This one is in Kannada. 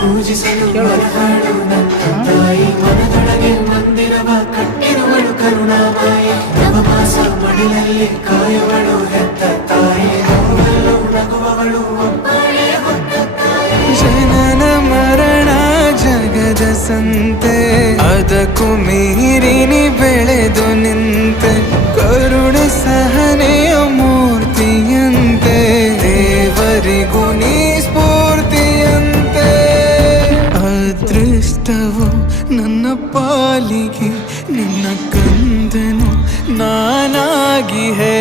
ಪೂಜಿಸಲು ಮನದಾಳು ನನ್ನ ತಾಯಿ ಮನದೊಳಗೆ ಮಂದಿರವ ಕಟ್ಟಿರುವಳು ಕರುಣಾಮಾಯಿ ನವಮಾಸ ಮಡಿಲಲ್ಲಿ ಕಾಯುವಳು ಹೆತ್ತ ತಾಯಿ ನೋವಲ್ಲೂ ನಗುವವಳು ಒಬ್ಬಳೇ ಹೊತ್ತ ತಾಯಿ ಜನನ ಮರಣ ಜಗದ ಸಂತೆ ಅದಕ್ಕೂ ಮೀರಿನಿ ಬೆಳೆದು ನಿಂತೆ ಕರುಣೆ ಸಹನೆಯ ಮೂರ್ತಿಯಂತೆ ದೇವರಿಗೂ ನೀ ಸ್ಫೂರ್ತಿಯಂತೆ ಅದೃಷ್ಟವು ನನ್ನ ಪಾಲಿಗೆ ನಿನ್ನ ಕಂದನು ನಾನಾಗಿ ಹೇ